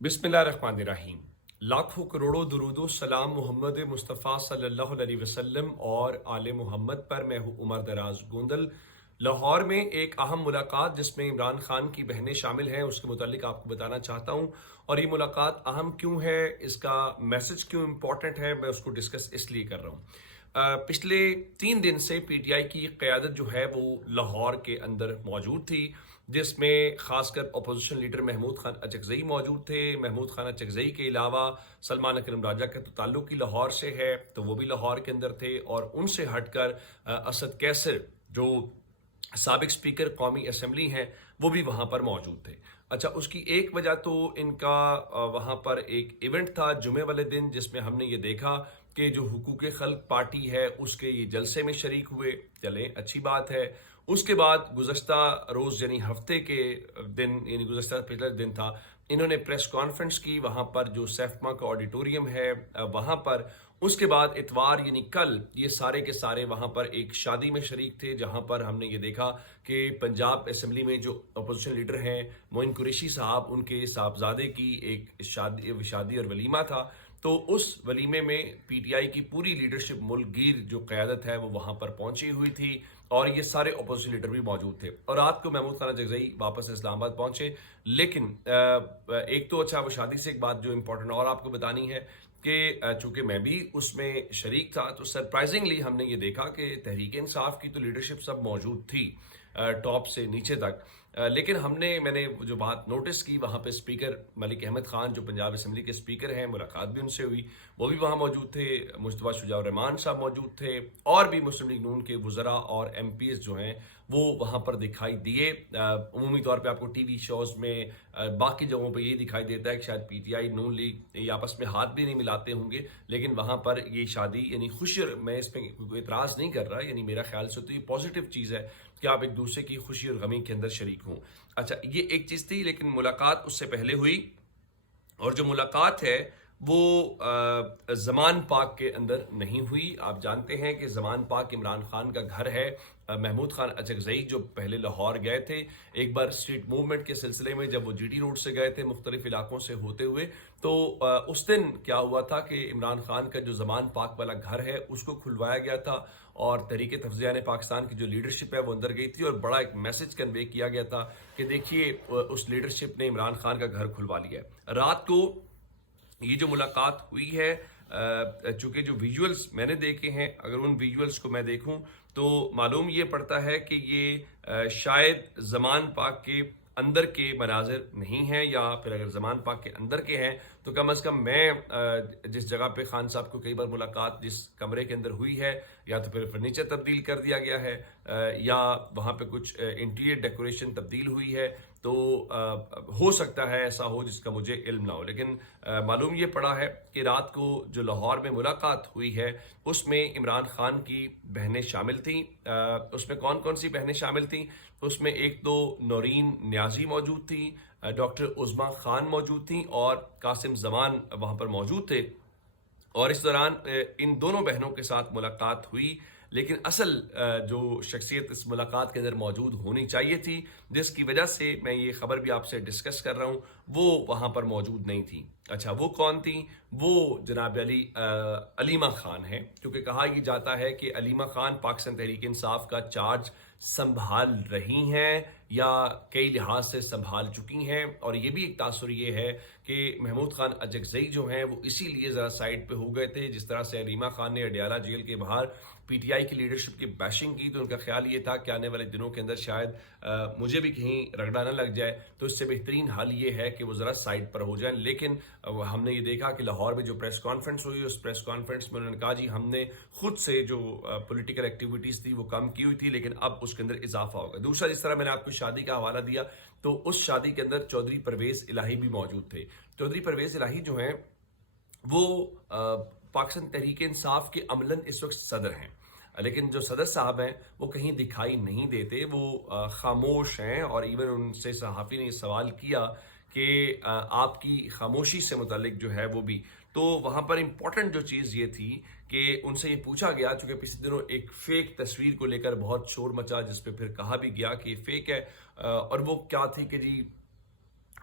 बिस्मिल्लाहिर्रहमानिर्रहीम। लाखों करोड़ों दुरूदो सलाम मोहम्मद मुस्तफ़ा सल्लल्लाहु अलैहि वसल्लम और आले मोहम्मद पर। मैं हूँ उमर दराज गोंदल। लाहौर में एक अहम मुलाकात जिसमें इमरान खान की बहनें शामिल हैं, उसके मुतालिक आपको बताना चाहता हूँ। और ये मुलाकात अहम क्यों है, इसका मैसेज क्यों इम्पोर्टेंट है, मैं उसको डिस्कस इसलिए कर रहा हूँ। पिछले 3 दिन से पीटीआई की क़यादत जो है वो लाहौर के अंदर मौजूद थी, जिसमें खासकर अपोजिशन लीडर महमूद खान अचकज़ई मौजूद थे। महमूद खान अचकज़ई के अलावा सलमान अकरम राजा का तो ताल्लुक ही लाहौर से है, तो वो भी लाहौर के अंदर थे। और उनसे हटकर असद कैसर जो साबिक स्पीकर कौमी असम्बली हैं, वो भी वहाँ पर मौजूद थे। अच्छा, उसकी एक वजह तो इनका वहाँ पर एक इवेंट था जुमे वाले दिन, जिसमें हमने ये देखा कि जो हुकूक खल्क पार्टी है उसके ये जलसे में शरीक हुए। चलें, अच्छी बात है। उसके बाद गुज़श्ता रोज़ यानी हफ्ते के दिन, यानी गुज़श्ता पिछला दिन था, इन्होंने प्रेस कॉन्फ्रेंस की वहाँ पर जो सैफमा का ऑडिटोरियम है वहाँ पर। उसके बाद इतवार यानी कल ये सारे के सारे वहाँ पर एक शादी में शरीक थे, जहाँ पर हमने ये देखा कि पंजाब असम्बली में जो अपोजिशन लीडर हैं मोइन कुरैशी साहब, उनके साहबजादे की एक शादी और वलीमा था। तो उस वलीमे में पीटीआई की पूरी लीडरशिप मुल्कगीर जो क़यादत है वो वहाँ पर पहुंची हुई थी, और ये सारे अपोजिशन लीडर भी मौजूद थे। और रात को महमूद खान अचकज़ई वापस इस्लामाबाद पहुंचे। लेकिन एक तो अच्छा, वो शादी से एक बात जो इम्पोर्टेंट और आपको बतानी है कि चूंकि मैं भी उसमें शरीक था, तो सरप्राइजिंगली हमने ये देखा कि तहरीक इंसाफ की तो लीडरशिप सब मौजूद थी, टॉप से नीचे तक। लेकिन मैंने जो बात नोटिस की, वहाँ पे स्पीकर मलिक अहमद खान जो पंजाब असम्बली के स्पीकर हैं, मुलाकात भी उनसे हुई, वो भी वहाँ मौजूद थे। मुस्तफा शुजाउर रहमान साहब मौजूद थे, और भी मुस्लिम लीग नून के वज़रा और एमपीज़ जो हैं वो वहाँ पर दिखाई दिए। उमूमी तौर पे आपको टीवी शोज़ में बाकी जगहों पे ये दिखाई देता है कि शायद पीटीआई नून लीग ये आपस में हाथ भी नहीं मिलाते होंगे, लेकिन वहाँ पर ये शादी यानी खुशी, मैं इस पर कोई इतराज़ नहीं कर रहा, यानी मेरा ख्याल से तो ये पॉजिटिव चीज़ है कि आप एक दूसरे की खुशी और गमी के अंदर शरीक हों। अच्छा, ये एक चीज़ थी, लेकिन मुलाकात उससे पहले हुई। और जो मुलाकात है वो ज़मान पाक के अंदर नहीं हुई। आप जानते हैं कि ज़मान पाक इमरान खान का घर है। महमूद खान अचकज़ई जो पहले लाहौर गए थे एक बार स्ट्रीट मूवमेंट के सिलसिले में, जब वो जीटी रोड से गए थे मुख्तलिफ इलाकों से होते हुए, तो उस दिन क्या हुआ था कि इमरान खान का जो ज़मान पाक वाला घर है उसको खुलवाया गया था, और तहरीक तफ्ज़ियान पाकिस्तान की जो लीडरशिप है वो अंदर गई थी, और बड़ा एक मैसेज कन्वे किया गया था कि देखिए उस लीडरशिप ने इमरान खान का घर खुलवा लिया है। रात को ये जो मुलाकात हुई है, चूंकि जो विजुअल्स मैंने देखे हैं, अगर उन विजुअल्स को मैं देखूं तो मालूम ये पड़ता है कि ये शायद ज़मान पाक के अंदर के मनाजिर नहीं हैं, या फिर अगर ज़मान पाक के अंदर के हैं तो कम अज़ कम मैं जिस जगह पे खान साहब को कई बार मुलाकात जिस कमरे के अंदर हुई है, या तो फिर फर्नीचर तब्दील कर दिया गया है, या वहाँ पे कुछ इंटीरियर डेकोरेशन तब्दील हुई है, तो हो सकता है ऐसा हो जिसका मुझे इल्म ना हो। लेकिन मालूम ये पड़ा है कि रात को जो लाहौर में मुलाकात हुई है उसमें इमरान खान की बहनें शामिल थीं। उसमें कौन कौन सी बहनें शामिल थीं? उसमें एक तो नौरीन न्याजी मौजूद थी, डॉक्टर उज़मा खान मौजूद थी, और कासिम जमान वहाँ पर मौजूद थे। और इस दौरान इन दोनों बहनों के साथ मुलाकात हुई, लेकिन असल जो शख्सियत इस मुलाकात के अंदर मौजूद होनी चाहिए थी, जिसकी वजह से मैं ये खबर भी आपसे डिस्कस कर रहा हूँ, वो वहाँ पर मौजूद नहीं थी। अच्छा, वो कौन थी? वो जनाब अलीमा खान है, क्योंकि कहा यह जाता है कि अलीमा खान पाकिस्तान तहरीक इंसाफ का चार्ज संभाल रही हैं, या कई लिहाज से संभाल चुकी हैं। और ये भी एक तासुर ये है कि महमूद खान अचकज़ई जो हैं वो इसीलिए ज़रा साइड पे हो गए थे। जिस तरह से अलीमा खान ने अडियाला जेल के बाहर पीटीआई की लीडरशिप की बैशिंग की, तो उनका ख्याल ये था कि आने वाले दिनों के अंदर शायद मुझे भी कहीं रगड़ा न लग जाए, तो इससे बेहतरीन हाल ये है कि वो ज़रा साइड पर हो जाएं। लेकिन हमने ये देखा कि लाहौर में जो प्रेस कॉन्फ्रेंस हुई, उस प्रेस कॉन्फ्रेंस में उन्होंने कहा जी हमने खुद से जो पॉलिटिकल एक्टिविटीज़ थी वो कम की हुई थी, लेकिन अब उसके अंदर इजाफा होगा। दूसरा, जिस तरह मैंने आपको शादी का हवाला दिया, तो उस शादी के अंदर चौधरी परवेज़ इलाही भी मौजूद थे। चौधरी परवेज़ इलाही जो हैं वो पाकिस्तान तहरीक इंसाफ के अमलन इस वक्त सदर हैं, लेकिन जो सदर साहब हैं वो कहीं दिखाई नहीं देते, वो खामोश हैं। और इवन उनसे सहाफ़ी ने सवाल किया कि आपकी खामोशी से मुतालिक जो है वो भी, तो वहाँ पर इम्पोर्टेंट जो चीज़ ये थी कि उनसे ये पूछा गया, चूँकि पिछले दिनों एक फ़ेक तस्वीर को लेकर बहुत शोर मचा, जिस पे फिर कहा भी गया कि ये फ़ेक है, और वो क्या थी कि जी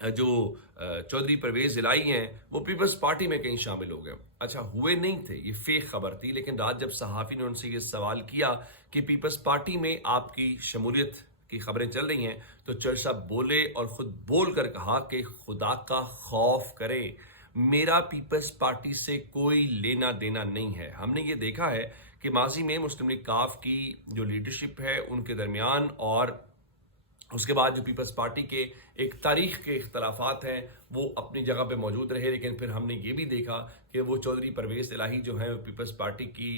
जो चौधरी परवेज इलाही हैं वो पीपल्स पार्टी में कहीं शामिल हो गए। अच्छा, हुए नहीं थे, ये फेक खबर थी, लेकिन रात जब सहाफ़ी ने उनसे ये सवाल किया कि पीपल्स पार्टी में आपकी शमूलियत की खबरें चल रही हैं, तो चर्च साहब बोले और ख़ुद बोल कर कहा कि खुदा का खौफ करें, मेरा पीपल्स पार्टी से कोई लेना देना नहीं है। हमने ये देखा है कि माजी में मुस्लिम लीग काफ की जो लीडरशिप है उनके दरमियान और उसके बाद जो पीपल्स पार्टी के एक तारीख के इख्तलाफात हैं वो अपनी जगह पे मौजूद रहे, लेकिन फिर हमने ये भी देखा कि वो चौधरी परवेज़ इलाही जो हैं पीपल्स पार्टी की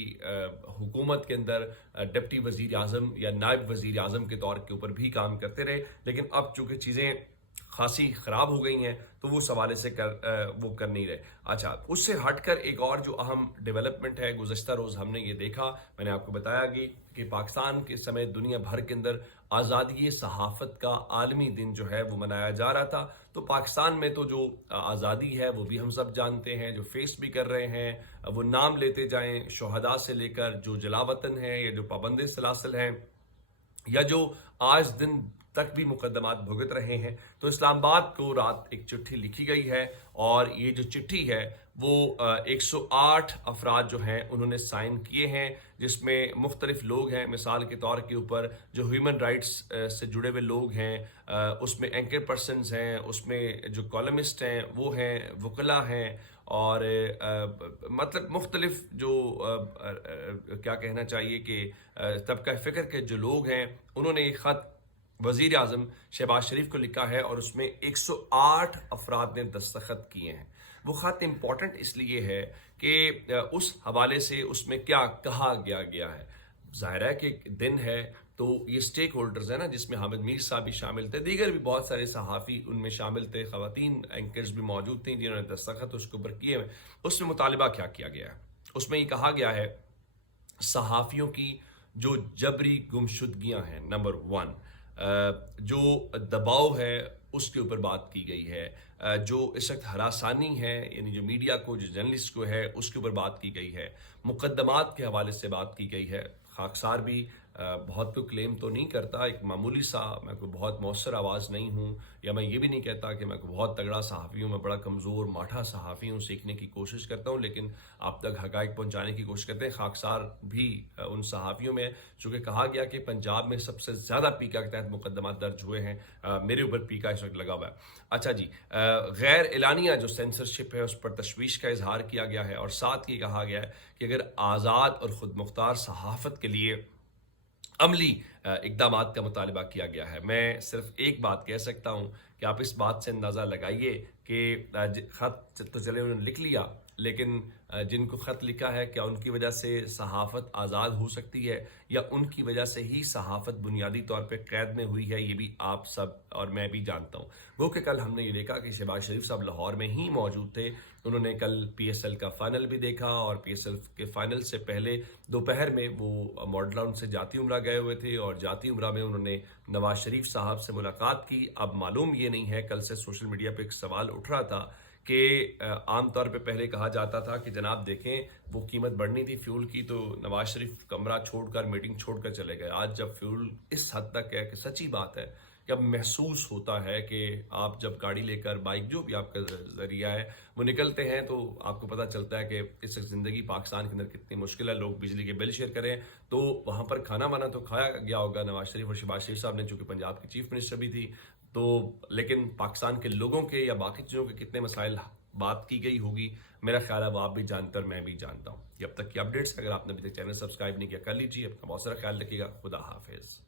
हुकूमत के अंदर डिप्टी वज़ीर आज़म या नायब वज़ीर आज़म के तौर के ऊपर भी काम करते रहे। लेकिन अब चूँकि चीज़ें खासी ख़राब हो गई हैं तो वो उस हवाले से वो कर नहीं रहे। अच्छा, उससे हटकर एक और जो अहम डेवलपमेंट है, गुज़श्ता रोज़ हमने ये देखा, मैंने आपको बताया कि पाकिस्तान के समेत दुनिया भर के अंदर आज़ादी सहाफ़त का आलमी दिन जो है वो मनाया जा रहा था। तो पाकिस्तान में तो जो आज़ादी है वो भी हम सब जानते हैं, जो फेस भी कर रहे हैं, वो नाम लेते जाएं, शोहदा से लेकर जो जलावतन है या जो पाबंद सलासल हैं या जो आज दिन तक भी मुकदमात भुगत रहे हैं। तो इस्लामाबाद को रात एक चिट्ठी लिखी गई है और ये जो चिट्ठी है वो 108 अफराद जो हैं उन्होंने साइन किए हैं, जिसमें मुख्तलिफ लोग हैं। मिसाल के तौर के ऊपर जो ह्यूमन राइट्स से जुड़े हुए लोग हैं, उसमें एंकर पर्सनस हैं, उसमें जो कॉलमिस्ट हैं वो हैं, वकला हैं और मतलब मुख्तलिफ जो क्या कहना चाहिए कि तबका फ़िक्र के जो लोग हैं उन्होंने एक ख़त वज़ीर आज़म शहबाज शरीफ को लिखा है और उसमें 108 अफराद ने दस्तखत किए हैं। वो ख़त इम्पॉर्टेंट इसलिए है कि उस हवाले से उसमें क्या कहा गया है। ज़ाहिर है कि दिन है तो ये स्टेक होल्डर्स हैं ना, जिसमें हामिद मीर साहब भी शामिल थे, दीगर भी बहुत सारे सहाफ़ी उनमें शामिल थे, ख़वातीन एंकर्स भी मौजूद थी जिन्होंने दस्तखत उसके ऊपर किए हैं। उसमें मुतालिबा क्या किया गया है, उसमें ये कहा गया है सहाफ़ियों की जो जबरी गुमशुदगियाँ हैं, नंबर 1 जो दबाव है उसके ऊपर बात की गई है, जो इस वक्त हरासानी है यानी जो मीडिया को, जो जर्नलिस्ट को है उसके ऊपर बात की गई है, मुकदमात के हवाले से बात की गई है। खाकसार भी बहुत कोई क्लेम तो नहीं करता, एक मामूली सा, मैं कोई बहुत मौसर आवाज़ नहीं हूँ, या मैं ये भी नहीं कहता कि मैं कोई बहुत तगड़ा सहाफ़ी हूँ, मैं बड़ा कमज़ोर माठा सहाफ़ी हूँ, सीखने की कोशिश करता हूँ, लेकिन आप तक हक़ाइक़ पहुँचाने की कोशिश करते हैं। खाकसार भी उन सहाफ़ियों में, चूँकि कहा गया कि पंजाब में सबसे ज़्यादा पीका के तहत मुकदमात दर्ज हुए हैं, मेरे ऊपर पीका इस वक्त लगा हुआ है। अच्छा जी, गैर एलानिया जो सेंसरशिप है उस पर तशवीश का इजहार किया गया है और साथ ही कहा गया है कि अगर आज़ाद और ख़ुद मुख्तार सहाफ़त के लिए अमली इक़दामात का मुतालबा किया गया है। मैं सिर्फ एक बात कह सकता हूँ कि आप इस बात से अंदाज़ा लगाइए कि ख़त तो चले उन्होंने लिख लिया, लेकिन जिनको ख़त लिखा है क्या उनकी वजह से सहाफ़त आज़ाद हो सकती है या उनकी वजह से ही सहाफ़त बुनियादी तौर पे कैद में हुई है, ये भी आप सब और मैं भी जानता हूँ। वो कि कल हमने ये देखा कि शहबाज शरीफ साहब लाहौर में ही मौजूद थे, उन्होंने कल PSL का फ़ाइनल भी देखा और PSL के फ़ाइनल से पहले दोपहर में वो मॉडल टाउन से जाती उम्रा गए हुए थे और जाती उम्रा में उन्होंने नवाज शरीफ साहब से मुलाकात की। अब मालूम ये नहीं है, कल से सोशल मीडिया पे एक सवाल उठ रहा था कि आम तौर पे पहले कहा जाता था कि जनाब देखें वो कीमत बढ़नी थी फ्यूल की तो नवाज शरीफ कमरा छोड़कर, मीटिंग छोड़कर चले गए। आज जब फ्यूल इस हद तक है कि सच्ची बात है कि अब महसूस होता है कि आप जब गाड़ी लेकर, बाइक, जो भी आपका ज़रिया है, वो निकलते हैं तो आपको पता चलता है कि इस ज़िंदगी पाकिस्तान के अंदर कितनी मुश्किल है। लोग बिजली के बिल शेयर करें तो वहाँ पर खाना वाना तो खाया गया होगा नवाज शरीफ और शहबाज शरीफ साहब ने, चूँकि पंजाब की चीफ मिनिस्टर भी थी, तो लेकिन पाकिस्तान के लोगों के या बाकी चीज़ों के कितने मसाइल बात की गई होगी, मेरा ख्याल है वो आप भी जानते और मैं भी जानता हूँ। जब तक की अपडेट्स, अगर आपने अभी तक चैनल सब्सक्राइब नहीं किया कर लीजिए। अपना बहुत सारा ख्याल रखिएगा। खुदा हाफिज़।